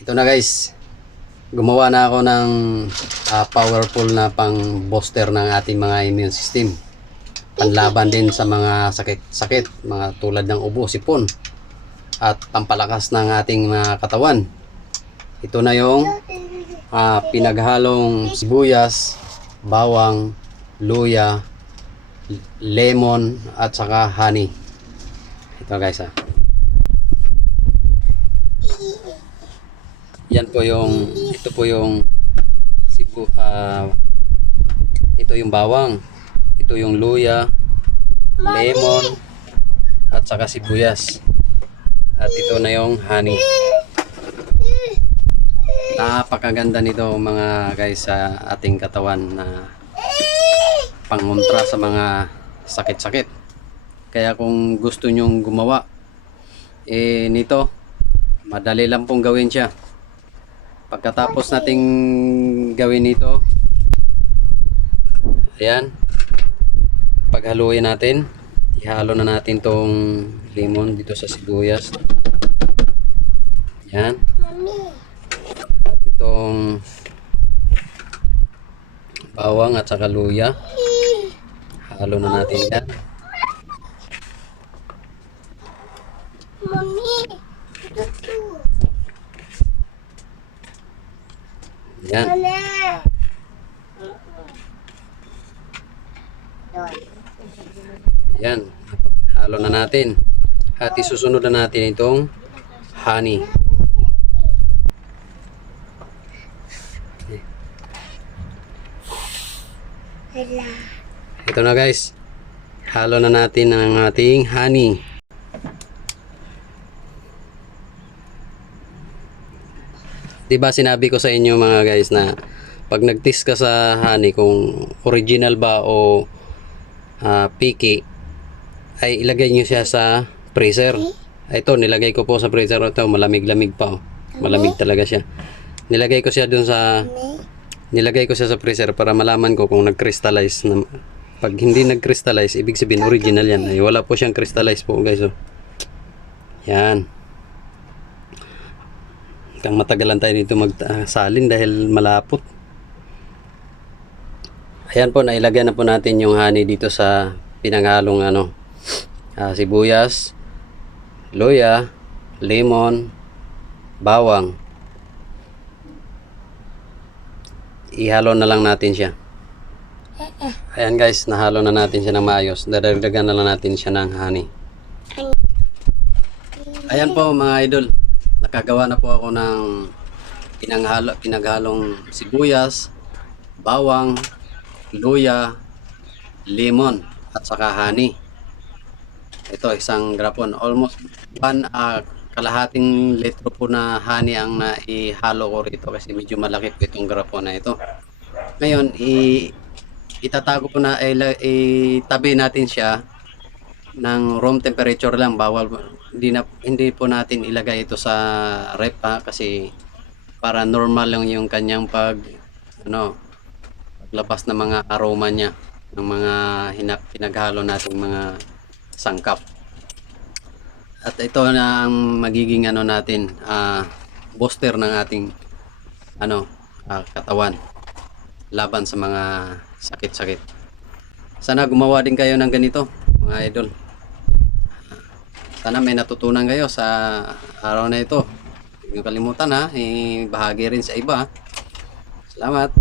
Ito na guys, gumawa na ako ng powerful na pang booster ng ating mga immune system. Panlaban din sa mga sakit-sakit, mga tulad ng ubo, sipon, at pampalakas ng ating mga katawan. Ito na yung pinaghalong sibuyas, bawang, luya, lemon, at saka honey. Ito guys Yan po yung, ito po yung ito yung bawang, ito yung luya, lemon, at saka sibuyas. At ito na yung honey. Napakaganda nito mga guys sa ating katawan na pangontra sa mga sakit-sakit. Kaya kung gusto nyong gumawa nito, madali lang pong gawin siya. Pagkatapos nating gawin ito, ayan, paghaluin natin, ihalo na natin tong lemon dito sa sibuyas. Ayan. At itong bawang at saka luya, halo na natin yan. Yan. Yan. Halo na natin. At isusunod na natin itong honey. Ito na guys. Halo na natin ang ating honey. Diba sinabi ko sa inyo mga guys na pag nag-test ka sa honey kung original ba o piki, ay ilagay nyo siya sa freezer. Ito nilagay ko po sa freezer. Ito malamig-lamig pa oh. Malamig talaga siya. Nilagay ko siya sa freezer para malaman ko kung nag-crystallize na. Pag hindi nag-crystallize, ibig sabihin original yan. Ay, wala po siyang crystallize po guys oh. Yan. Kang matagalan tayo dito magsalin dahil malapot. Ayan po, nailagyan na po natin yung honey dito sa pinanghalong sibuyas, luya, lemon, bawang. Ihalo na lang natin siya. Ayan guys, nahalo na natin siya ng maayos. Dadagdagan na lang natin siya ng honey. Ayan po mga idol. Nakagawa na po ako ng pinaghalong sibuyas, bawang, luya, lemon, at saka honey. Ito, isang grapon. Almost kalahating litro po na honey ang naihalo ko rito kasi medyo malaki po itong grapon na ito. Ngayon, itatago po na, itabi natin siya ng room temperature lang. Bawal, hindi po natin ilagay ito sa rep kasi para normal lang yung kanyang paglabas ng mga aroma niya ng mga pinaghalo nating mga sangkap. At ito na ang magiging natin booster ng ating katawan laban sa mga sakit-sakit. Sana gumawa din kayo ng ganito mga idol. Sana may natutunan kayo sa araw na ito. Huwag niyo kalimutan ibahagi rin sa iba. Salamat.